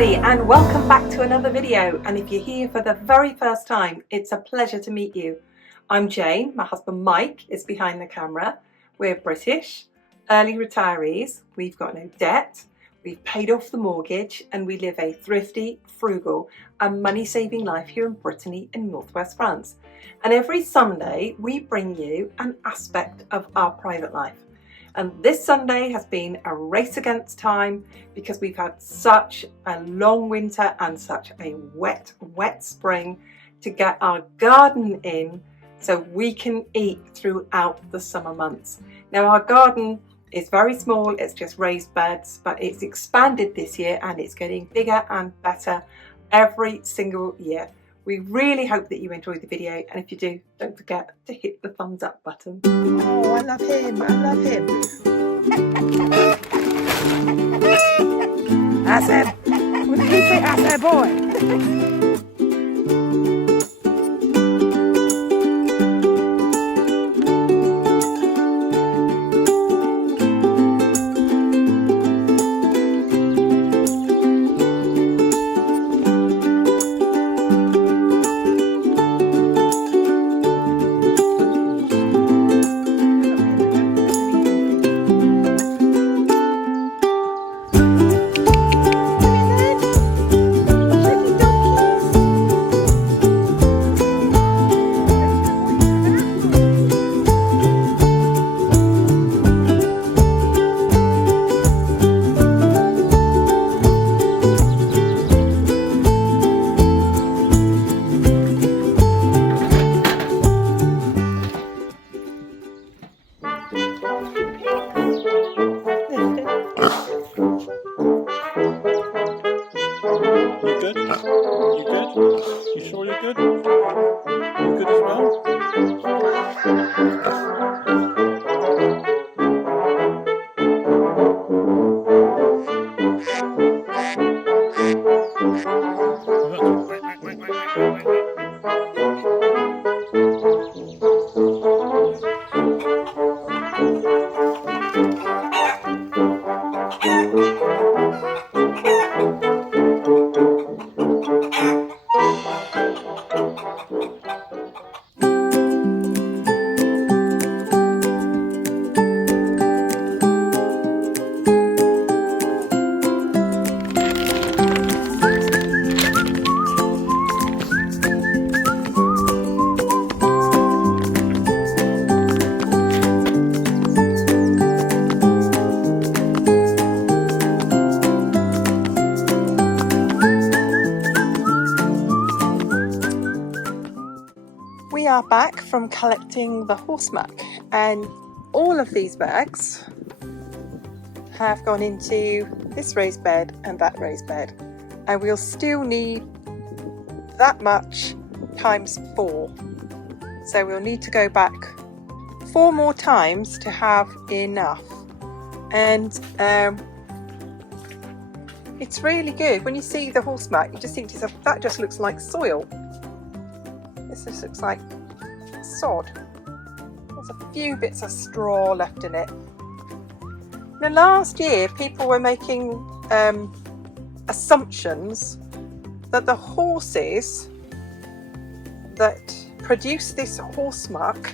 everybody, and welcome back to another video. And if you're here for the very first time, it's a pleasure to meet you. I'm Jane, my husband Mike is behind the camera. We're British, early retirees, we've got no debt, we've paid off the mortgage, and we live a thrifty, frugal and money-saving life here in Brittany in northwest France. And every Sunday we bring you an aspect of our private life. And this Sunday has been a race against time because we've had such a long winter and such a wet spring to get our garden in so we can eat throughout the summer months. Now our garden is very small, it's just raised beds, but it's expanded this year and it's getting bigger and better every single year. We really hope that you enjoyed the video, and if you do, don't forget to hit the thumbs up button. Oh, I love him, I love him. I said, what did you say? I said, boy. You sure you're good? You good as well? We are back from collecting the horse muck, and all of these bags have gone into this raised bed and that raised bed, and we'll still need that much times 4, so we'll need to go back 4 more times to have enough. And it's really good. When you see the horse muck, you just think to yourself, that just looks like soil. This just looks like sod. There's a few bits of straw left in it. Now last year people were making assumptions that the horses that produce this horse muck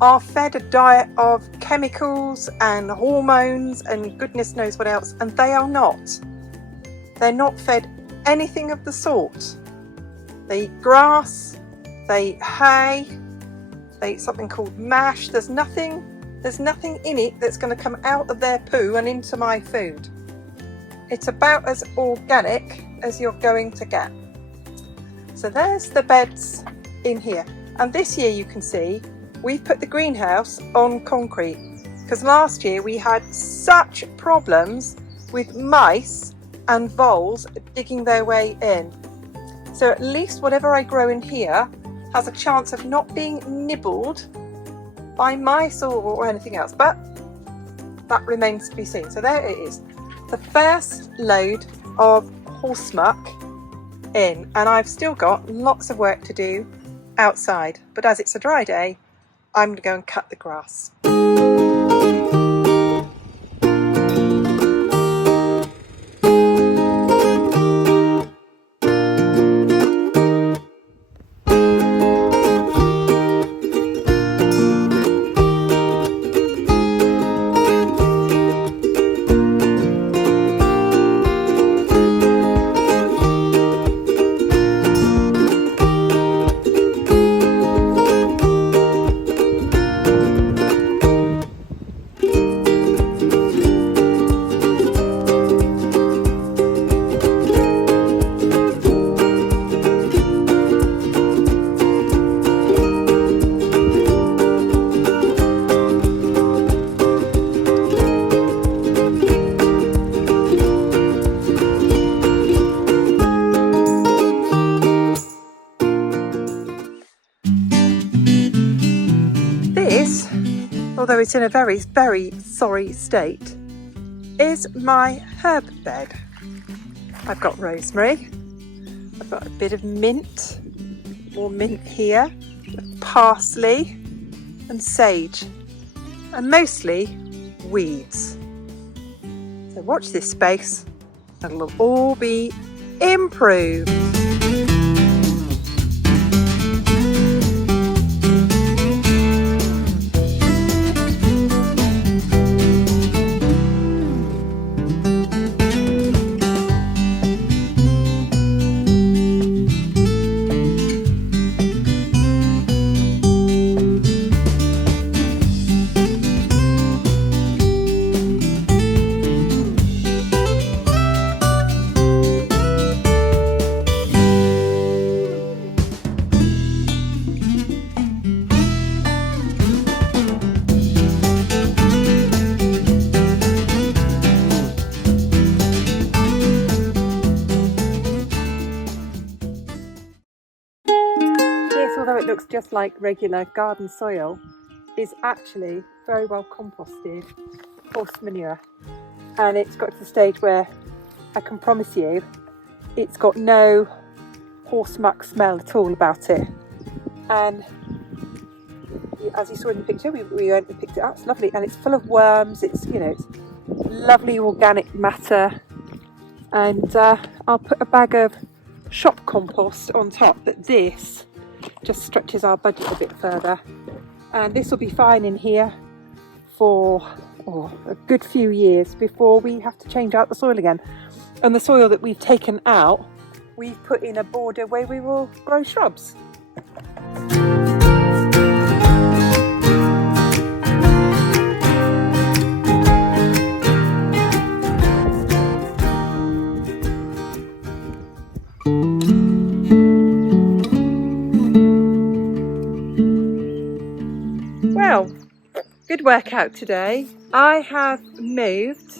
are fed a diet of chemicals and hormones and goodness knows what else, and they are not. They're not fed anything of the sort. They eat grass, they eat hay, they eat something called mash. There's nothing in it that's going to come out of their poo and into my food. It's about as organic as you're going to get. So there's the beds in here, and this year you can see we've put the greenhouse on concrete because last year we had such problems with mice and voles digging their way in. So at least whatever I grow in here has a chance of not being nibbled by mice or anything else, but that remains to be seen. So there it is, the first load of horse muck in, and I've still got lots of work to do outside, but as it's a dry day, I'm going to go and cut the grass. although it's in a very, very sorry state, is my herb bed. I've got rosemary, I've got a bit of mint, more mint here, parsley and sage, and mostly weeds. So watch this space, and it'll all be improved. Although it looks just like regular garden soil, is actually very well composted horse manure, and it's got to the stage where I can promise you it's got no horse muck smell at all about it. And as you saw in the picture, we went and picked it up. It's lovely, and it's full of worms. It's, you know, it's lovely organic matter. And I'll put a bag of shop compost on top, but this just stretches our budget a bit further, and this will be fine in here for a good few years before we have to change out the soil again. And the soil that we've taken out, we've put in a border where we will grow shrubs. Well, good workout today. I have moved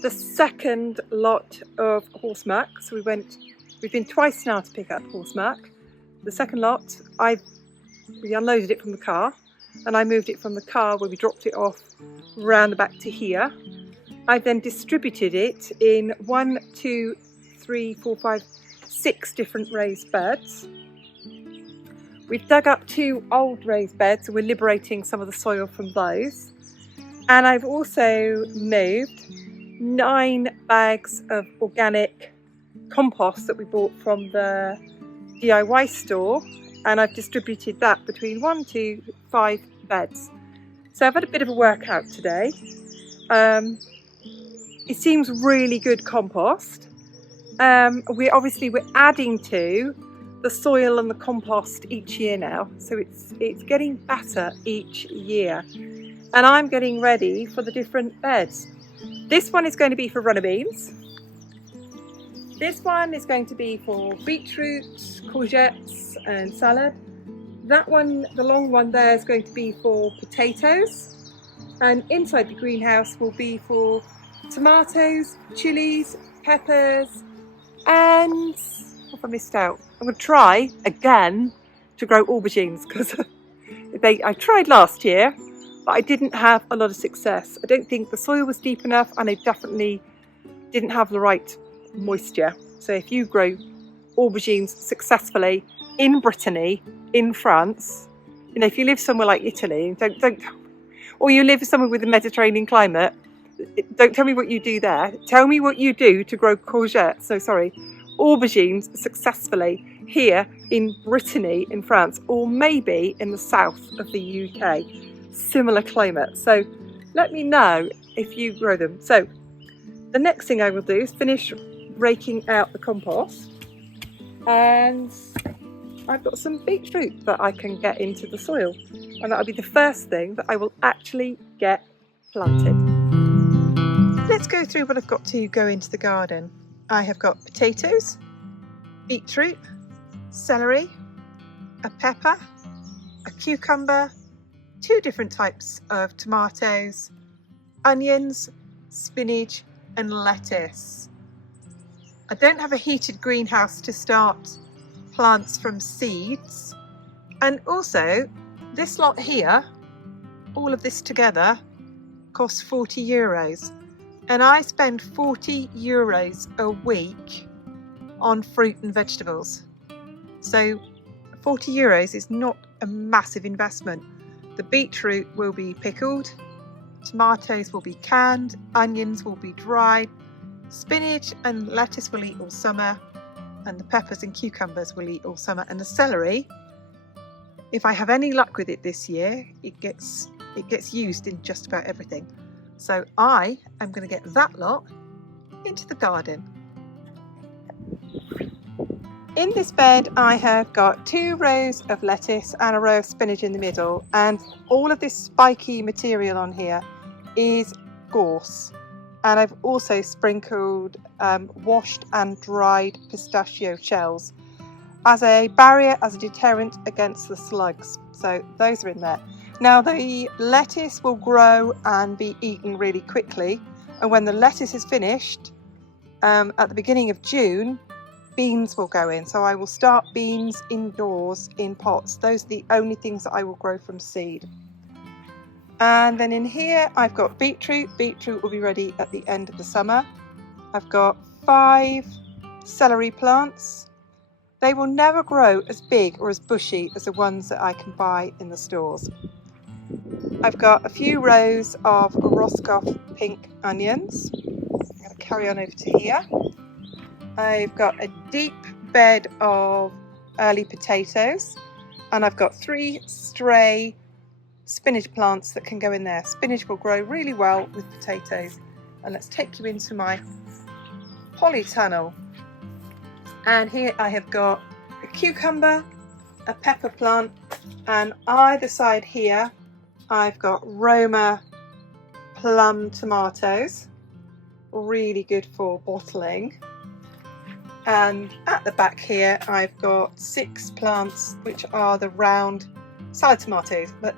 the second lot of horse muck. So we've been twice now to pick up horse muck. The second lot, we unloaded it from the car, and I moved it from the car where we dropped it off round the back to here. I then distributed it in 1, 2, 3, 4, 5, 6 different raised beds. We've dug up 2 old raised beds, so we're liberating some of the soil from those. And I've also moved 9 bags of organic compost that we bought from the DIY store, and I've distributed that between 1, 2, 5 beds. So I've had a bit of a workout today. It seems really good compost. We're adding to the soil and the compost each year now, so it's getting better each year, and I'm getting ready for the different beds. This one is going to be for runner beans. This one is going to be for beetroots, courgettes and salad. That one, the long one there, is going to be for potatoes, and inside the greenhouse will be for tomatoes, chilies, peppers, and what have I missed out? I'm going to try again to grow aubergines, because I tried last year, but I didn't have a lot of success. I don't think the soil was deep enough, and I definitely didn't have the right moisture. So if you grow aubergines successfully in Brittany, in France, you know, if you live somewhere like Italy, or you live somewhere with a Mediterranean climate, don't tell me what you do there. Tell me what you do to grow aubergines successfully here in Brittany in France, or maybe in the south of the UK, similar climate. So let me know if you grow them. So the next thing I will do is finish raking out the compost, and I've got some beetroot that I can get into the soil, and that'll be the first thing that I will actually get planted. Let's go through what I've got to go into the garden. I have got potatoes, beetroot, celery, a pepper, a cucumber, 2 different types of tomatoes, onions, spinach and lettuce. I don't have a heated greenhouse to start plants from seeds, and also this lot here all of this together costs €40, and I spend €40 a week on fruit and vegetables. So €40 is not a massive investment. The beetroot will be pickled, tomatoes will be canned, onions will be dried, spinach and lettuce will eat all summer, and the peppers and cucumbers will eat all summer, and the celery, if I have any luck with it this year, it gets used in just about everything. So I am going to get that lot into the garden. In this bed I have got 2 rows of lettuce and a row of spinach in the middle, and all of this spiky material on here is gorse, and I've also sprinkled washed and dried pistachio shells as a barrier, as a deterrent against the slugs. So those are in there. Now the lettuce will grow and be eaten really quickly, and when the lettuce is finished at the beginning of June, beans will go in. So I will start beans indoors in pots. Those are the only things that I will grow from seed. And then in here I've got beetroot. Beetroot will be ready at the end of the summer. I've got 5 celery plants. They will never grow as big or as bushy as the ones that I can buy in the stores. I've got a few rows of Roscoff pink onions. I'm going to carry on over to here. I've got a deep bed of early potatoes, and I've got 3 stray spinach plants that can go in there. Spinach will grow really well with potatoes. And let's take you into my polytunnel. And here I have got a cucumber, a pepper plant, and either side here I've got Roma plum tomatoes, really good for bottling. And at the back here I've got 6 plants which are the round salad tomatoes, but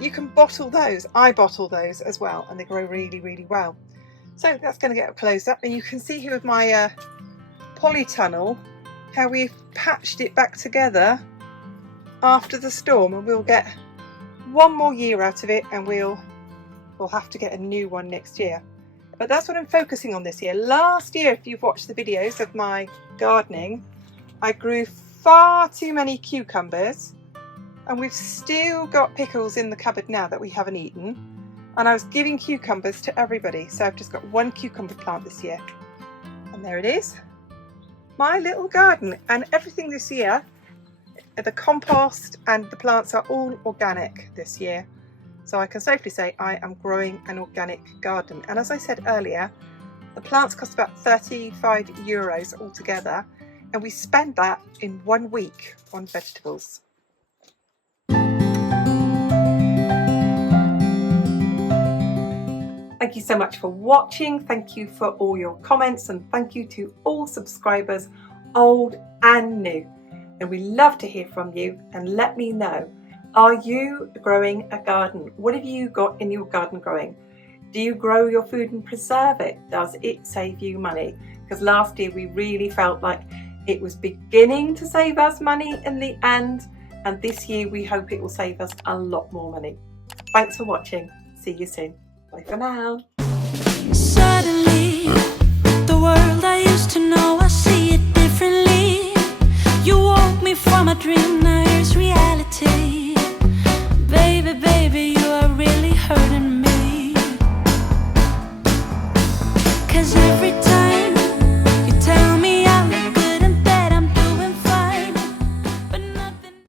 you can bottle those. I bottle those as well, and they grow really, really well. So that's going to get closed up, and you can see here with my polytunnel how we've patched it back together after the storm, and we'll get 1 more year out of it, and we'll have to get a new one next year. But that's what I'm focusing on this year. Last year, if you've watched the videos of my gardening, I grew far too many cucumbers, and we've still got pickles in the cupboard now that we haven't eaten, and I was giving cucumbers to everybody, so I've just got 1 cucumber plant this year. And there it is, my little garden. And everything this year, the compost and the plants are all organic this year, so I can safely say I am growing an organic garden. And as I said earlier, the plants cost about €35 altogether, and we spend that in 1 week on vegetables. Thank you so much for watching. Thank you for all your comments, and thank you to all subscribers, old and new. And we love to hear from you, and let me know, are you growing a garden? What have you got in your garden growing? Do you grow your food and preserve it? Does it save you money? Because last year we really felt like it was beginning to save us money in the end, and this year we hope it will save us a lot more money. Thanks for watching. See you soon. Bye for now. Suddenly, the world I used to know, I see it differently. You woke me from a dream, now here's reality. Baby, baby, you are really hurting me. 'Cause every